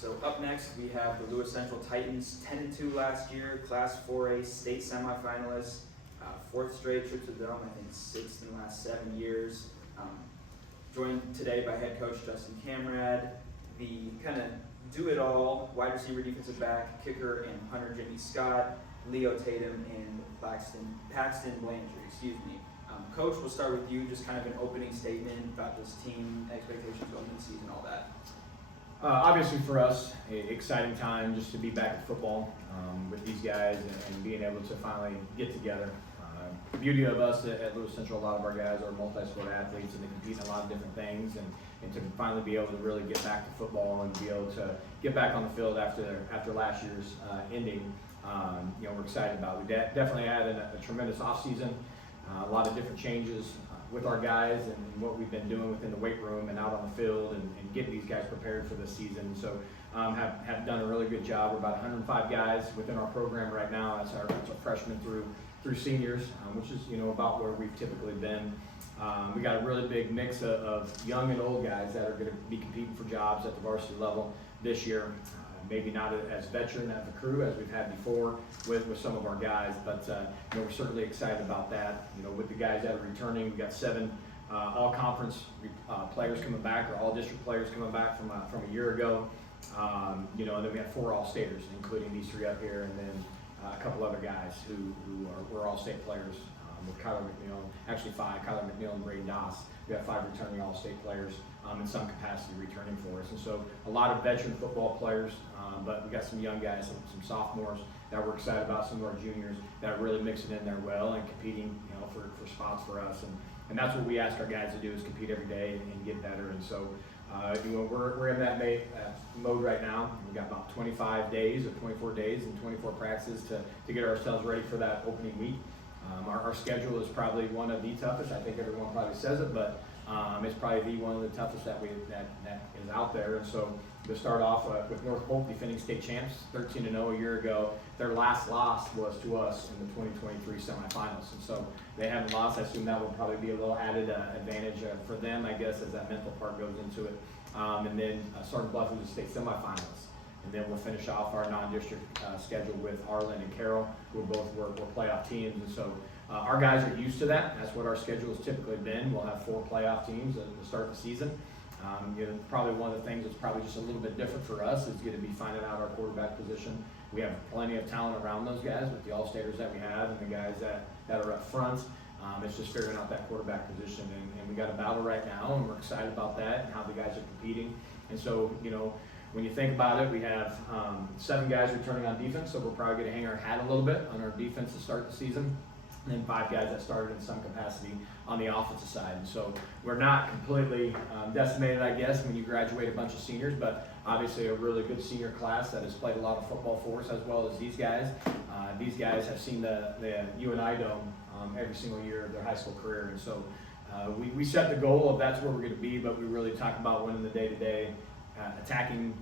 So up next, we have the Lewis Central Titans, 10-2 last year, Class 4A state semifinalists, fourth straight trip to the Dome, I think sixth in the last 7 years. Joined today by head coach Justin Camrad, the kind of do-it-all wide receiver, defensive back, kicker, and punter Jimmy Scott, Leo Tatum, and Paxton Blandry, Coach, we'll start with you, just kind of an opening statement about this team, expectations going into the season, all that. Obviously for us, exciting time just to be back at football with these guys and being able to finally get together. The beauty of us at Lewis Central, a lot of our guys are multi-sport athletes and they compete in a lot of different things, and to finally be able to really get back to football and be able to get back on the field after last year's ending, we're excited about. We definitely had a tremendous offseason, a lot of different changes with our guys and what we've been doing within the weight room and out on the field and getting these guys prepared for this season. So have done a really good job. We're about 105 guys within our program right now. That's our freshmen through seniors, which is about where we've typically been. We got a really big mix of young and old guys that are going to be competing for jobs at the varsity level this year. Maybe not as veteran of a crew as we've had before with some of our guys, but we're certainly excited about that. With the guys that are returning, we've got 7 all-conference players coming back, or all-district players coming back from a year ago. And then we have 4 all-staters, including these 3 up here, and then a couple other guys who were all-state players with Kyler McNeil, actually 5, Kyler McNeil and Ray Doss. We have 5 returning all-state players in some capacity returning for us. And so a lot of veteran football players, but we got some young guys, some sophomores that we're excited about, some of our juniors that are really mixing in there well and competing for spots for us. And that's what we ask our guys to do, is compete every day and get better. And so we're in that mode right now. We've got about 25 days or 24 days and 24 practices to get ourselves ready for that opening week. Our schedule is probably one of the toughest. I think everyone probably says it, but it's probably one of the toughest that is out there. And so to start off with North Polk, defending state champs, 13-0 a year ago. Their last loss was to us in the 2023 semifinals, and so they haven't lost. I assume that will probably be a little added advantage for them, I guess, as that mental part goes into it. And then Sergeant Bluff is the state semifinals. And then we'll finish off our non-district schedule with Arlen and Carroll, who both were playoff teams. And so our guys are used to that. That's what our schedule has typically been. We'll have 4 playoff teams to start the season. Probably one of the things that's probably just a little bit different for us is going to be finding out our quarterback position. We have plenty of talent around those guys with the all-staters that we have and the guys that are up front. It's just figuring out that quarterback position. And we got a battle right now, and we're excited about that and how the guys are competing. And so, when you think about it, we have 7 guys returning on defense, so we're probably going to hang our hat a little bit on our defense to start the season. And then 5 guys that started in some capacity on the offensive side. And so we're not completely decimated, I guess, when you graduate a bunch of seniors, but obviously a really good senior class that has played a lot of football for us, as well as these guys. These guys have seen the UNI Dome every single year of their high school career. And so we set the goal of that's where we're going to be, but we really talk about winning the day-to-day, attacking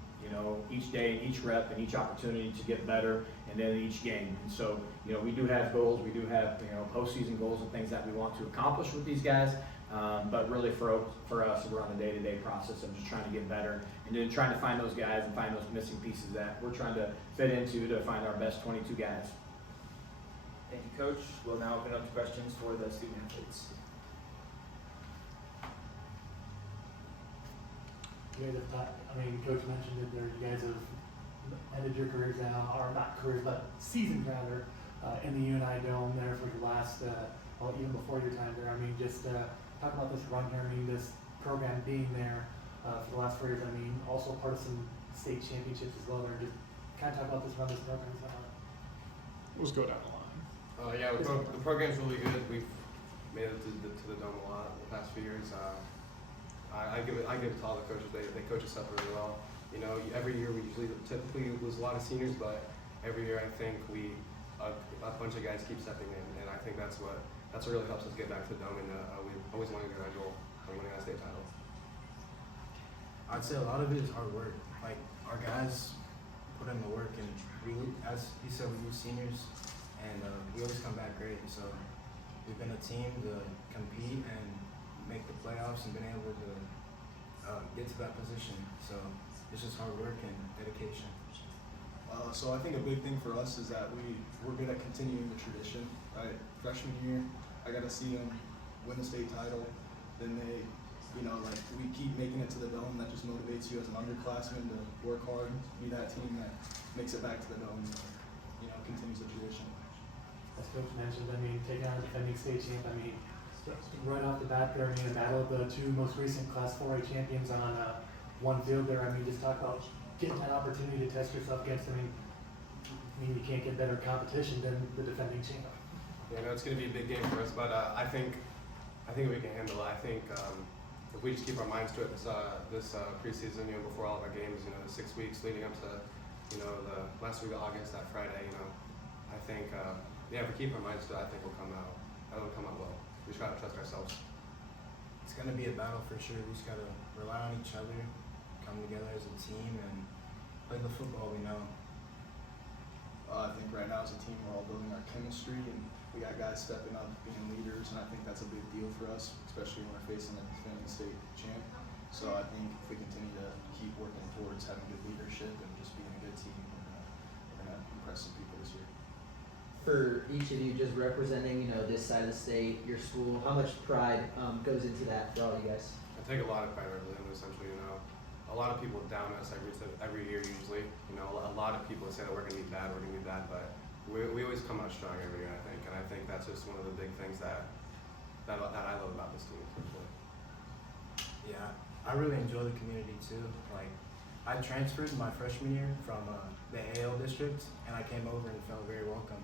each day, each rep, and each opportunity to get better, and then each game. And so, we do have goals. We do have, postseason goals and things that we want to accomplish with these guys. But really for us, we're on a day-to-day process of just trying to get better and then trying to find those guys and find those missing pieces that we're trying to fit into to find our best 22 guys. Thank you, Coach. We'll now open up to questions for the student athletes. You guys have Coach mentioned that you guys have ended your careers now, or not careers, but seasons rather, in the UNI Dome there for the last, even before your time there. Just talk about this run here. This program being there for the last 4 years. Also part of some state championships as well there. Just kind of talk about this run this program's on. Let's go down the line. Yeah, the program's really good. We've made it to the Dome a lot the past few years. I give it to all the coaches. They coach us up really well. Every year we typically lose a lot of seniors, but every year I think a bunch of guys keep stepping in, and I think that's what really helps us get back to the Dome. And we always want to get our goal of winning that state title. I'd say a lot of it is hard work. Our guys put in the work, and as he said, we lose seniors, and we always come back great. So we've been a team to compete and make the playoffs and been able to get to that position. So it's just hard work and dedication. So I think a big thing for us is that we're good at continuing the tradition. Right, freshman year, I got to see them win the state title. Then they, like we keep making it to the dome. That just motivates you as an underclassman to work hard, be that team that makes it back to the dome. Continues the tradition. As Coach mentioned, I mean, taking on a defending state champ, I mean, right off the bat there, I mean, a battle of the two most recent Class 4A champions on one field there. I mean, just talk about getting that opportunity to test yourself against, I mean, you can't get better competition than the defending champ. Yeah, no, it's going to be a big game for us, but I think we can handle it. I think if we just keep our minds to it this preseason, before all of our games, the 6 weeks leading up to, the last week of August, that Friday, I think, if we keep our minds to it, I think it'll come out well. We just gotta trust ourselves. It's gonna be a battle for sure. We just gotta rely on each other, come together as a team, and play the football we know. I think right now as a team we're all building our chemistry, and we got guys stepping up, being leaders, and I think that's a big deal for us, especially when we're facing a defending state champ. So I think if we continue to keep working towards having good leadership and just being a good team, we're gonna impress some people this year. For each of you, just representing, this side of the state, your school, how much pride goes into that for all you guys? I take a lot of pride representing essentially, a lot of people down us every year usually. A lot of people say that we're gonna be bad, but we always come out strong every year, I think, and I think that's just one of the big things that I love about this team, essentially. Yeah, I really enjoy the community too. Like, I transferred my freshman year from the AL district, and I came over and felt very welcome.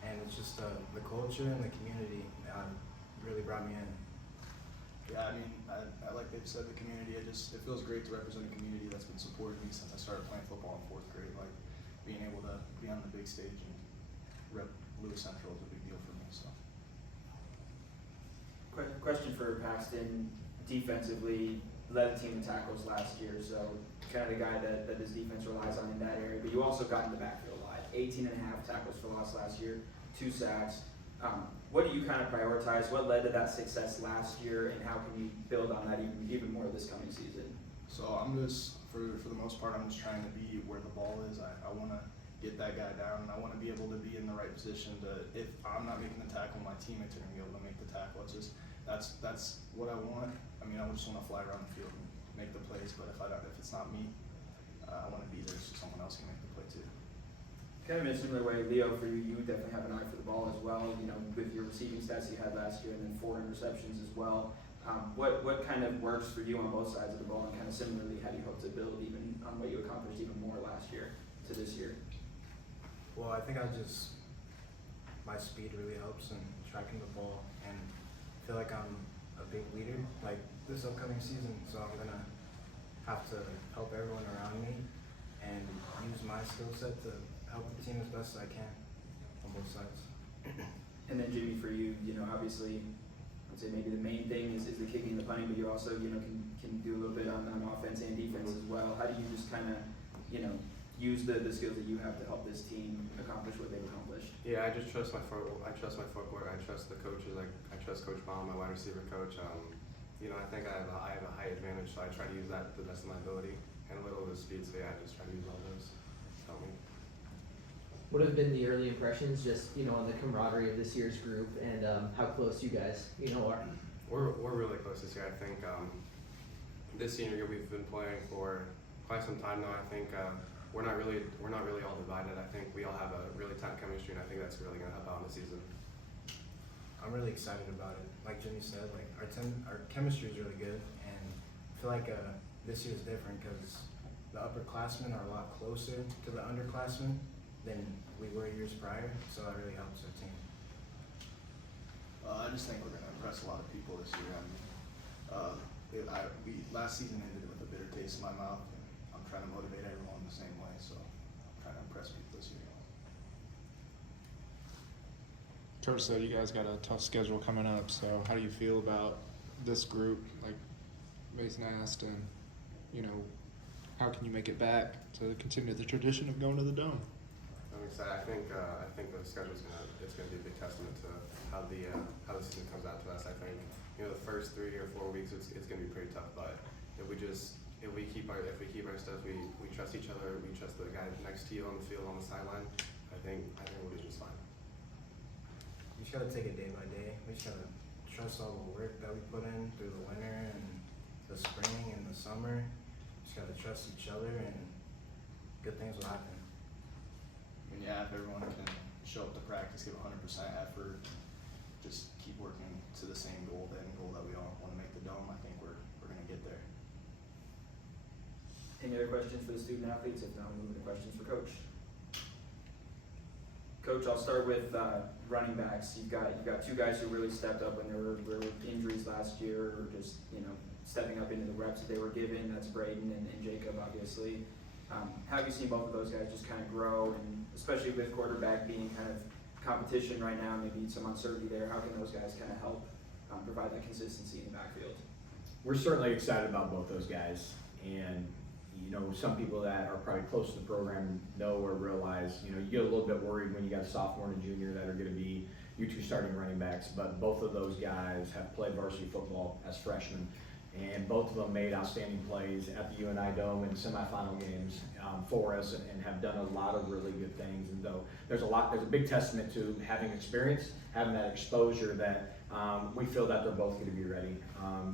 And it's just the culture and the community really brought me in. Yeah, I mean, I like they've said, the community. It feels great to represent a community that's been supporting me since I started playing football in 4th grade. Like being able to be on the big stage and rep Lewis Central is a big deal for me. So. Question for Paxton. Defensively, led the team in tackles last year, so kind of the guy that his defense relies on in that area. But you also got in the backfield a lot. 18.5 tackles for loss last year, 2 sacks. What do you kind of prioritize? What led to that success last year, and how can you build on that even more this coming season? So I'm just, for the most part, I'm just trying to be where the ball is. I want to get that guy down, and I want to be able to be in the right position to, if I'm not making the tackle, my teammates are going to be able to make the tackle. It's just, that's what I want. I mean, I just want to fly around the field and make the plays, but if it's not me, I want to be there so someone else can make the play too. Kind of in a similar way, Leo, for you definitely have an eye for the ball as well, with your receiving stats you had last year and then 4 interceptions as well. What kind of works for you on both sides of the ball, and kind of similarly, how do you hope to build even on what you accomplished even more last year to this year? Well, I think my speed really helps in tracking the ball, and I feel like I'm a big leader like this upcoming season, so I'm gonna have to help everyone around me and use my skill set to help the team as best as I can on both sides. And then Jimmy, for you, obviously, I'd say maybe the main thing is the kicking and the punting, but you also, can do a little bit on offense and defense as well. How do you just kind of, use the skills that you have to help this team accomplish what they've accomplished? Yeah, I just trust my footwork. I trust the coaches. I trust Coach Baum, my wide receiver coach. I think I have a high advantage, so I try to use that to the best of my ability, and a little bit of speed. So yeah, I just try to use all those to help me. What have been the early impressions, just on the camaraderie of this year's group, and how close you guys, are? We're really close this year. I think this senior year we've been playing for quite some time now. I think we're not really all divided. I think we all have a really tight chemistry, and I think that's really going to help out in the season. I'm really excited about it. Like Jimmy said, like our chemistry is really good, and I feel like this year is different because the upperclassmen are a lot closer to the underclassmen than we were years prior, so that really helps our team. I just think we're going to impress a lot of people this year. Last season ended with a bitter taste in my mouth, and I'm trying to motivate everyone the same way, so I'm trying to impress people this year. Coach said you guys got a tough schedule coming up, so how do you feel about this group, like Mason asked, and how can you make it back to continue the tradition of going to the Dome? I'm excited. I think the schedule's gonna be a big testament to how the season comes out to us. I think the first 3 or 4 weeks it's gonna be pretty tough, but if we keep our stuff, we trust each other. We trust the guy next to you on the field, on the sideline. I think we'll do just fine. We just gotta take it day by day. We just gotta trust all the work that we put in through the winter and the spring and the summer. Just gotta trust each other, and good things will happen. I mean, yeah, if everyone can show up to practice, give 100% effort, just keep working to the same goal, the end goal that we all want to make the dome, I think we're going to get there. Any other questions for the student athletes? If not, we'll move to questions for Coach. Coach, I'll start with running backs. You've got two guys who really stepped up when there were injuries last year, or just stepping up into the reps that they were given. That's Braden and Jacob, obviously. How have you seen both of those guys just kind of grow, and especially with quarterback being kind of competition right now, maybe some uncertainty there, how can those guys kind of help provide that consistency in the backfield? We're certainly excited about both those guys, and some people that are probably close to the program know or realize, you get a little bit worried when you got a sophomore and a junior that are going to be your two starting running backs, but both of those guys have played varsity football as freshmen, and both of them made outstanding plays at the UNI Dome in semifinal games for us, and have done a lot of really good things. And though there's a big testament to having experience, having that exposure, that we feel that they're both going to be ready.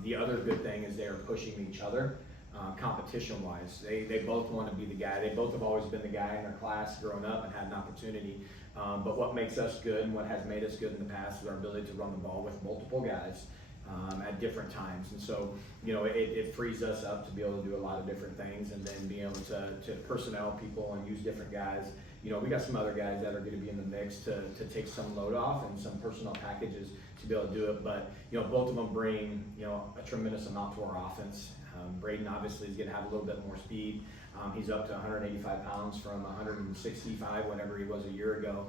The other good thing is they are pushing each other. Competition-wise, they both want to be the guy. They both have always been the guy in their class growing up and had an opportunity. But what makes us good and what has made us good in the past is our ability to run the ball with multiple guys at different times. And so, it frees us up to be able to do a lot of different things, and then being able to personnel people and use different guys. We got some other guys that are going to be in the mix to take some load off and some personnel packages to be able to do it. But, both of them bring, a tremendous amount to our offense. Braden obviously is going to have a little bit more speed. He's up to 185 pounds from 165, whatever he was a year ago.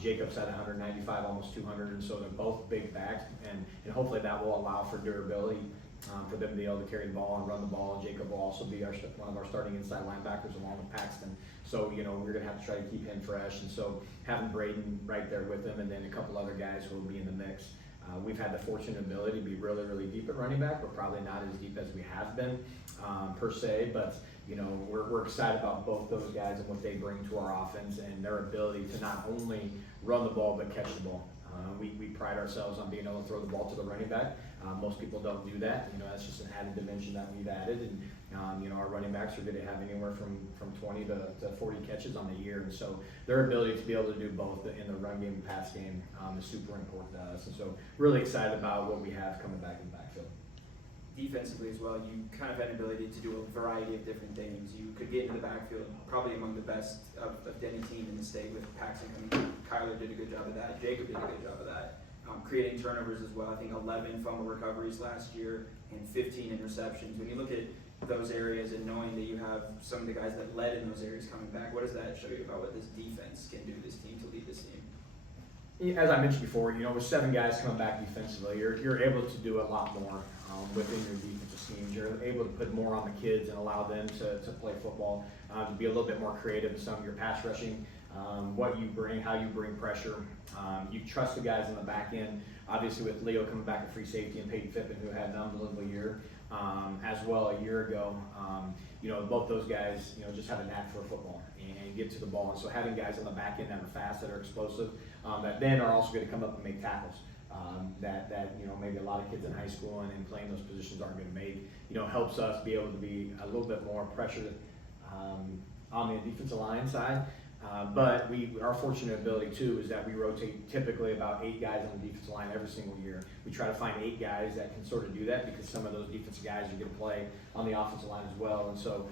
Jacob's at 195, almost 200, and so they're both big backs, and hopefully that will allow for durability for them to be able to carry the ball and run the ball. Jacob will also be one of our starting inside linebackers along with Paxton. So, we're going to have to try to keep him fresh, and so having Braden right there with him, and then a couple other guys who will be in the mix. We've had the fortunate ability to be really, really deep at running back. We're probably not as deep as we have been per se, but we're excited about both those guys and what they bring to our offense, and their ability to not only run the ball but catch the ball. We pride ourselves on being able to throw the ball to the running back. Most people don't do that. That's just an added dimension that we've added, and our running backs are going to have anywhere from 20 to 40 catches on the year, and so their ability to be able to do both in the run game and pass game is super important to us, and so really excited about what we have coming back in the backfield. Defensively as well, you kind of had an ability to do a variety of different things. You could get into the backfield, probably among the best of any team in the state, with Paxton coming. Kyler did a good job of that. Jacob did a good job of that. Creating turnovers as well. I think 11 fumble recoveries last year and 15 interceptions. When you look at those areas and knowing that you have some of the guys that led in those areas coming back, what does that show you about what this defense can do, this team, to lead this team? As I mentioned before, with 7 guys coming back defensively, you're able to do a lot more within your defensive schemes. You're able to put more on the kids and allow them to play football, to be a little bit more creative in some of your pass rushing, what you bring, how you bring pressure. You trust the guys on the back end. Obviously, with Leo coming back at free safety and Peyton Fippen, who had an unbelievable year as well a year ago. Both those guys, just have a knack for football and get to the ball. And so having guys on the back end that are fast, that are explosive, that then are also going to come up and make tackles. That maybe a lot of kids in high school and playing those positions aren't going to make, helps us be able to be a little bit more pressured on the defensive line side. But our fortunate ability too is that we rotate typically about 8 guys on the defensive line every single year. We try to find 8 guys that can sort of do that, because some of those defensive guys are going to play on the offensive line as well. And so,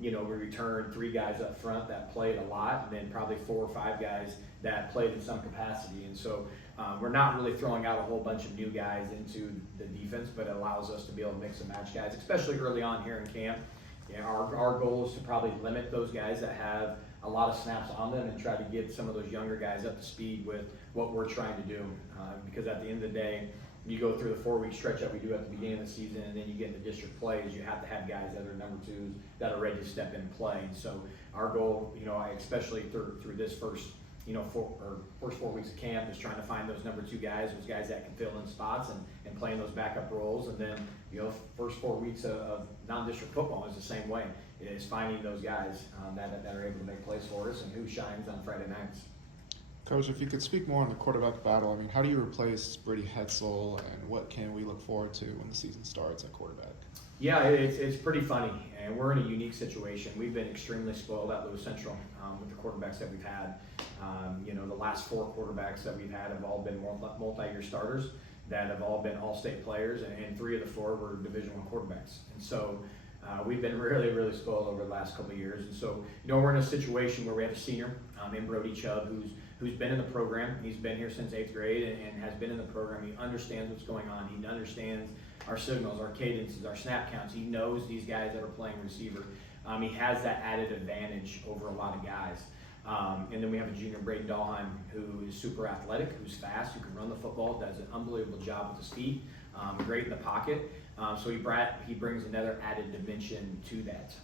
we return 3 guys up front that played a lot, and then probably 4 or 5 guys that played in some capacity. And so we're not really throwing out a whole bunch of new guys into the defense, but it allows us to be able to mix and match guys, especially early on here in camp. Our goal is to probably limit those guys that have a lot of snaps on them and try to get some of those younger guys up to speed with what we're trying to do. Because at the end of the day, you go through the 4-week stretch that we do at the beginning of the season, and then you get into district plays, you have to have guys that are number 2s that are ready to step in and play. And so our goal, especially through this first 4 weeks of camp, is trying to find those number 2 guys, those guys that can fill in spots and play in those backup roles. And then, first 4 weeks of non-district football is the same way. is finding those guys that are able to make plays for us and who shines on Friday nights. Coach, if you could speak more on the quarterback battle, I mean, how do you replace Brady Hetzel, and what can we look forward to when the season starts at quarterback? Yeah, it's pretty funny, and we're in a unique situation. We've been extremely spoiled at Lewis Central with the quarterbacks that we've had. The last 4 quarterbacks that we've had have all been multi-year starters that have all been all-state players, and 3 of the 4 were Division I quarterbacks. And so we've been really, really spoiled over the last couple of years. And so, we're in a situation where we have a senior in Brody Chubb who's been in the program. He's been here since 8th grade and has been in the program. He understands what's going on. He understands our signals, our cadences, our snap counts. He knows these guys that are playing receiver. He has that added advantage over a lot of guys. And then we have a junior, Braden Dahlheim, who is super athletic, who's fast, who can run the football, does an unbelievable job with his feet, great in the pocket. So he brings another added dimension to that.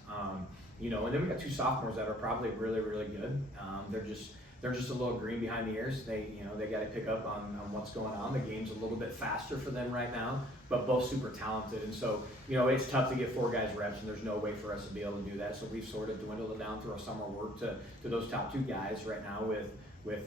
And then we got 2 sophomores that are probably really, really good. They're just a little green behind the ears. They got to pick up on what's going on. The game's a little bit faster for them right now, but both super talented. And so, it's tough to get 4 guys reps, and there's no way for us to be able to do that. So we've sort of dwindled it down through our summer work to those top 2 guys right now with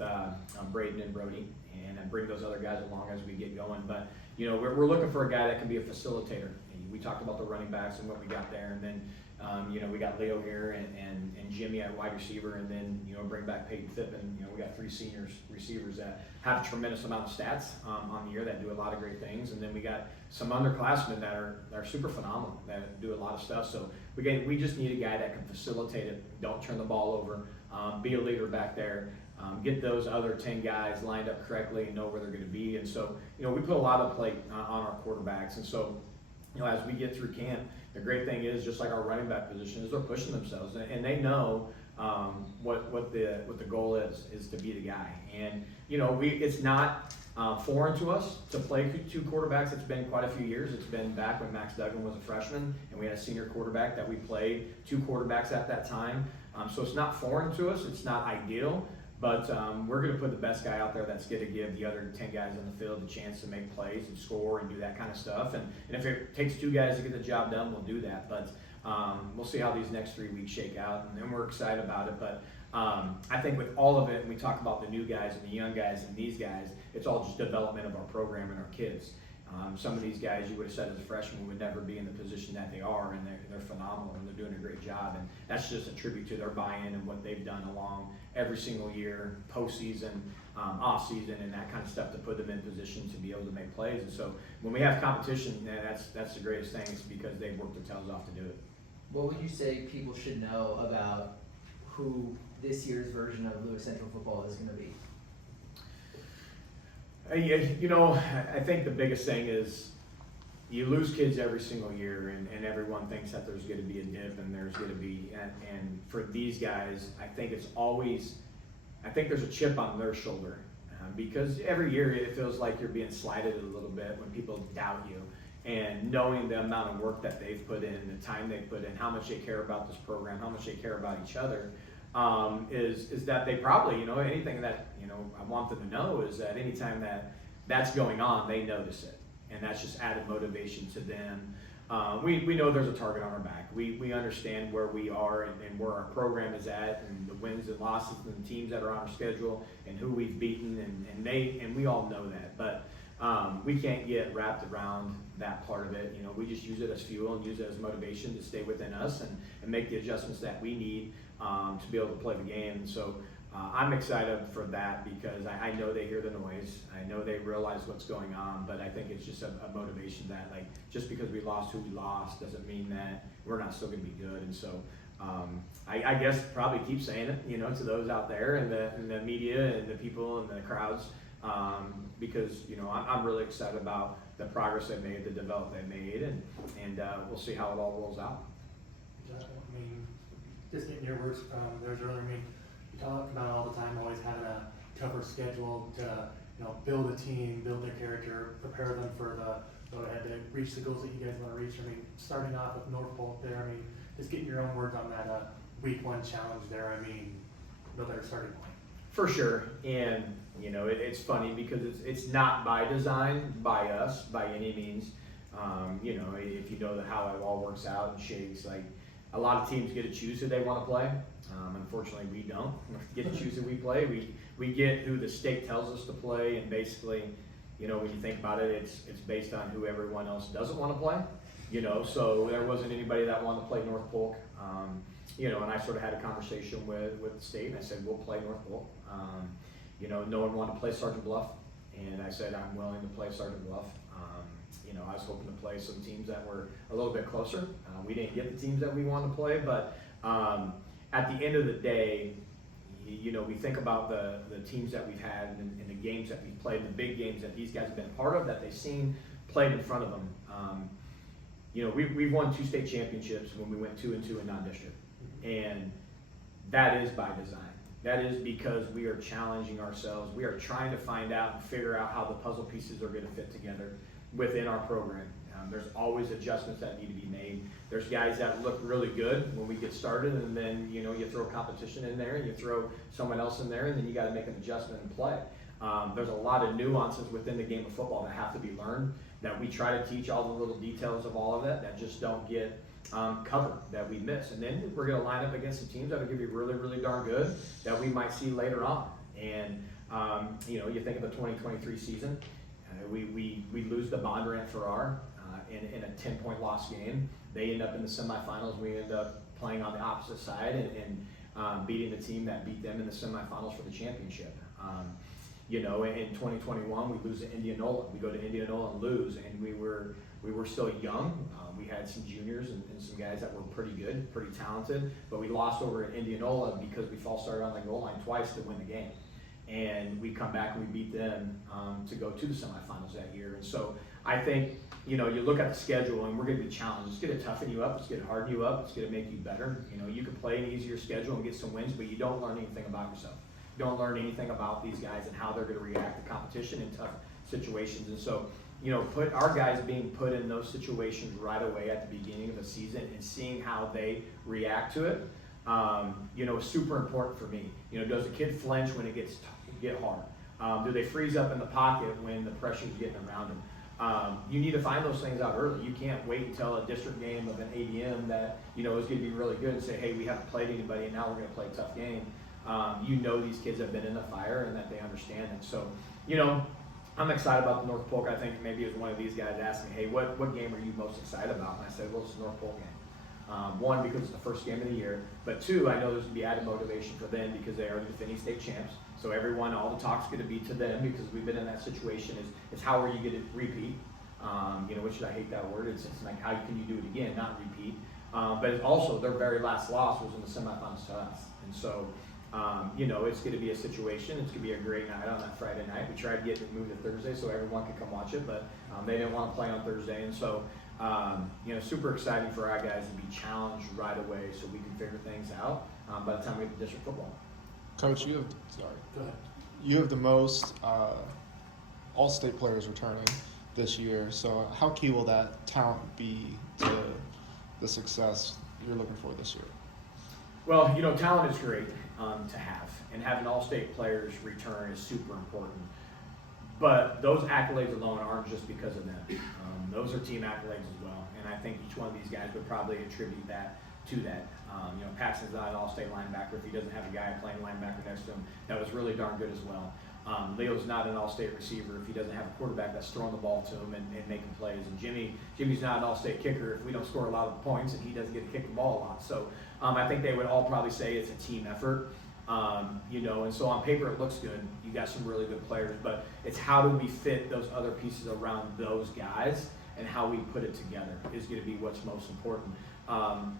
Braden and Brody, and bring those other guys along as we get going. But, we're looking for a guy that can be a facilitator. And we talked about the running backs and what we got there, and then we got Leo here and Jimmy at wide receiver, and then bring back Peyton Thippen. We got 3 senior receivers that have a tremendous amount of stats on the year that do a lot of great things, and then we got some underclassmen that are super phenomenal that do a lot of stuff. So we just need a guy that can facilitate it, don't turn the ball over, be a leader back there. Get those other 10 guys lined up correctly and know where they're going to be. And so, we put a lot of plate on our quarterbacks. And so, as we get through camp, the great thing is, just like our running back position, is they're pushing themselves, and they know what the goal is to be the guy. And it's not foreign to us to play 2 quarterbacks. It's been quite a few years. It's been back when Max Duggan was a freshman, and we had a senior quarterback that we played 2 quarterbacks at that time. So it's not foreign to us. It's not ideal. But we're going to put the best guy out there that's going to give the other 10 guys on the field a chance to make plays and score and do that kind of stuff. And if it takes 2 guys to get the job done, we'll do that. But we'll see how these next 3 weeks shake out, and we're excited about it. But I think with all of it, when we talk about the new guys and the young guys and these guys, it's all just development of our program and our kids. Some of these guys, you would have said as a freshman, would never be in the position that they are, and they're phenomenal, and they're doing a great job. And that's just a tribute to their buy-in and what they've done along every single year, postseason, off-season, and that kind of stuff to put them in position to be able to make plays. And so when we have competition, that's the greatest thing, is because they've worked their tails off to do it. What would you say people should know about who this year's version of Lewis Central football is going to be? I think the biggest thing is you lose kids every single year, and everyone thinks that there's going to be a dip, and there's going to be, and for these guys, I think there's a chip on their shoulder, because every year it feels like you're being slighted a little bit when people doubt you, and knowing the amount of work that they've put in, the time they've put in, how much they care about this program, how much they care about each other, is that they probably, anything that, I want them to know is that anytime that's going on, they notice it. And that's just added motivation to them. We know there's a target on our back. We understand where we are and where our program is at, and the wins and losses and the teams that are on our schedule and who we've beaten, and we all know that. But we can't get wrapped around that part of it. We just use it as fuel and use it as motivation to stay within us and make the adjustments that we need to be able to play the game. And so I'm excited for that, because I know they hear the noise. I know they realize what's going on, but I think it's just a motivation that, like, just because we lost who we lost doesn't mean that we're not still going to be good. And so I guess probably keep saying it, to those out there and the media and the people and the crowds, because I'm really excited about the progress they made, the development they made, and we'll see how it all rolls out. I mean, just getting your words from theirs earlier, you talk about all the time always having a tougher schedule to build a team, build their character, prepare them for the go ahead to reach the goals that you guys want to reach. Starting off with Norfolk there, just getting your own words on that week 1 challenge there. No better starting point. For sure, and it's funny because it's not by design by us by any means. If you know how it all works out and shakes, like a lot of teams get to choose who they want to play. Unfortunately, we don't get to choose who we play. We get who the state tells us to play, and basically, you know, when you think about it, it's based on who everyone else doesn't want to play. You know, so there wasn't anybody that wanted to play North Polk. You know, and I sort of had a conversation with the state, and I said, we'll play North Polk. You know, no one wanted to play Sergeant Bluff, and I said, I'm willing to play Sergeant Bluff. You know, I was hoping to play some teams that were a little bit closer. We didn't get the teams that we wanted to play, but at the end of the day, you know, we think about the teams that we've had and the games that we've played, and the big games that these guys have been a part of, that they've seen played in front of them. You know, we've won 2 state championships when we went 2-2 in non-district, and that is by design. That is because we are challenging ourselves. We are trying to find out and figure out how the puzzle pieces are going to fit together within our program. There's always adjustments that need to be made. There's guys that look really good when we get started, and then, you know, you throw competition in there and you throw someone else in there, and then you got to make an adjustment and play. There's a lot of nuances within the game of football that have to be learned, that we try to teach all the little details of all of that just don't get covered, that we miss. And then we're going to line up against some teams that are going to be really, really darn good that we might see later on. And, you know, you think of the 2023 season, we lose the Bondurant Farrar in a 10-point loss game. They end up in the semifinals. We end up playing on the opposite side and beating the team that beat them in the semifinals for the championship. You know, in 2021, we lose to Indianola. We go to Indianola and lose, and we were still young. We had some juniors and some guys that were pretty good, pretty talented, but we lost over at Indianola because we false started on the goal line twice to win the game. And we come back and we beat them to go to the semifinals that year. And so I think, you know, you look at the schedule and we're going to be challenged. It's going to toughen you up. It's going to harden you up. It's going to make you better. You know, you can play an easier schedule and get some wins, but you don't learn anything about yourself. You don't learn anything about these guys and how they're going to react to competition in tough situations. And so, you know, our guys being put in those situations right away at the beginning of the season and seeing how they react to it, you know, is super important for me. You know, does a kid flinch when it get hard? Do they freeze up in the pocket when the pressure's getting around them? You need to find those things out early. You can't wait until a district game of an ADM that, you know, is going to be really good and say, hey, we haven't played anybody and now we're going to play a tough game. You know, these kids have been in the fire and that they understand it. So, you know, I'm excited about the North Polk. I think maybe it was one of these guys asked me, hey, what game are you most excited about? And I said, well, it's the North Polk game. One, because it's the first game of the year, but two, I know there's going to be added motivation for them because they are the defending state champs. So everyone, all the talk's going to be to them because we've been in that situation. Is how are you going to repeat? You know, which I hate that word. It's like how can you do it again, not repeat. But it's also their very last loss was in the semifinals to us, and so. You know, it's going to be a situation. It's going to be a great night on that Friday night. We tried to get it moved to Thursday so everyone could come watch it, but they didn't want to play on Thursday. And so, you know, super exciting for our guys to be challenged right away so we can figure things out by the time we get to district football. Coach, Go ahead. you have the most all-state players returning this year. So how key will that talent be to the success you're looking for this year? Well, you know, talent is great to have, and having all-state players return is super important. But those accolades alone aren't just because of them. Those are team accolades as well, and I think each one of these guys would probably attribute that to that. You know, Paxton's not an all-state linebacker if he doesn't have a guy playing linebacker next to him that was really darn good as well. Leo's not an all-state receiver if he doesn't have a quarterback that's throwing the ball to him and making plays. And Jimmy's not an all-state kicker if we don't score a lot of points and he doesn't get to kick the ball a lot. So I think they would all probably say it's a team effort. You know, and so on paper it looks good. You got some really good players, but it's how do we fit those other pieces around those guys and how we put it together is going to be what's most important.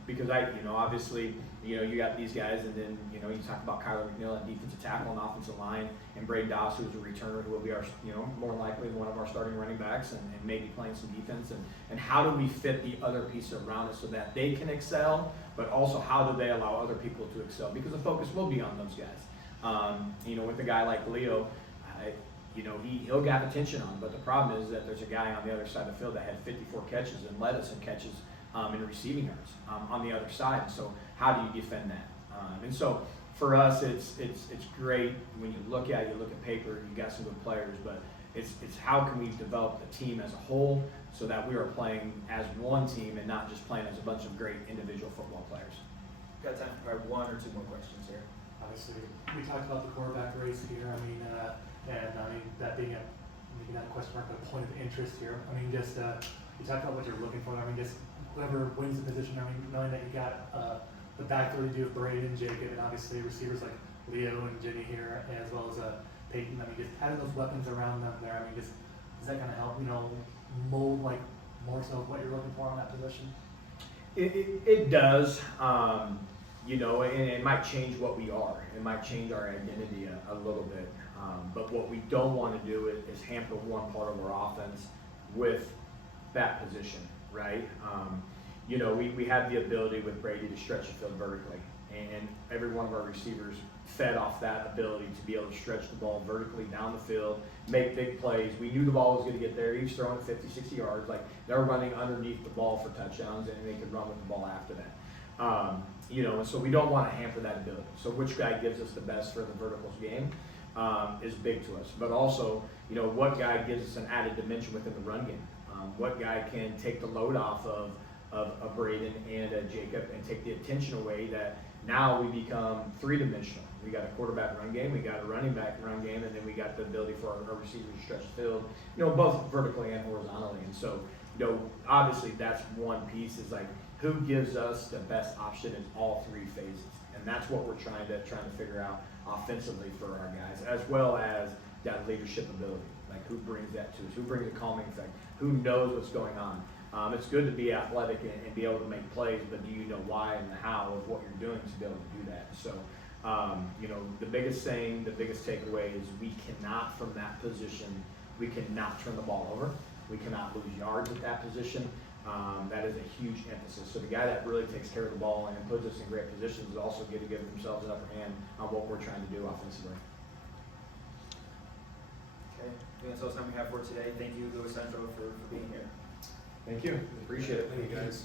Because you know, obviously, you know, you got these guys, and then, you know, you talk about Kyler McNeil at defensive tackle and offensive line, and Braden Doss, who's a returner, who will be our, you know, more likely one of our starting running backs, and maybe playing some defense. And how do we fit the other pieces around it so that they can excel, but also how do they allow other people to excel? Because the focus will be on those guys. You know, with a guy like Leo, you know, he'll get attention on, but the problem is that there's a guy on the other side of the field that had 54 catches and led us in catches in receiving yards on the other side. So how do you defend that? And so for us, it's great when you look at paper, you got some good players, but It's how can we develop the team as a whole so that we are playing as one team and not just playing as a bunch of great individual football players. Got time for probably one or two more questions here. Obviously, we talked about the quarterback race here. I mean, that being maybe not a question mark, but a point of interest here. I mean, just you talked about what you're looking for. I mean, just whoever wins the position. I mean, knowing that you got the back three to do with Braden, Jacob, and obviously receivers like Leo and Jimmy here, as well as Peyton. I mean, just having those weapons around them there. I mean, just does that kind of help? Mold like more so what you're looking for on that position. It does, and it might change what we are. It might change our identity a little bit. But what we don't want to do is hamper one part of our offense with that position, right? We have the ability with Brady to stretch the field vertically, and every one of our receivers fed off that ability to be able to stretch the ball vertically down the field, make big plays. We knew the ball was going to get there. He was throwing it 50, 60 yards. Like, they were running underneath the ball for touchdowns, and they could run with the ball after that. And so we don't want to hamper that ability. So which guy gives us the best for the verticals game is big to us. But also, what guy gives us an added dimension within the run game. What guy can take the load off of Braden and Jacob and take the attention away that now we become three-dimensional. We got a quarterback run game, we got a running back run game, and then we got the ability for our receivers to stretch the field, both vertically and horizontally. And so, obviously that's one piece is like who gives us the best option in all three phases. And that's what we're trying to figure out offensively for our guys, as well as that leadership ability. Like who brings that to us, who brings a calming effect, who knows what's going on. It's good to be athletic and be able to make plays, but do you know why and the how of what you're doing to be able to do that? So, the biggest thing, the biggest takeaway is we cannot, from that position, we cannot turn the ball over. We cannot lose yards at that position. That is a huge emphasis. So the guy that really takes care of the ball and puts us in great positions is also going to give themselves an upper hand on what we're trying to do offensively. Okay, I think that's all the time we have for today. Thank you, Lewis Central, for being here. Thank you. Appreciate it. Thank you, guys.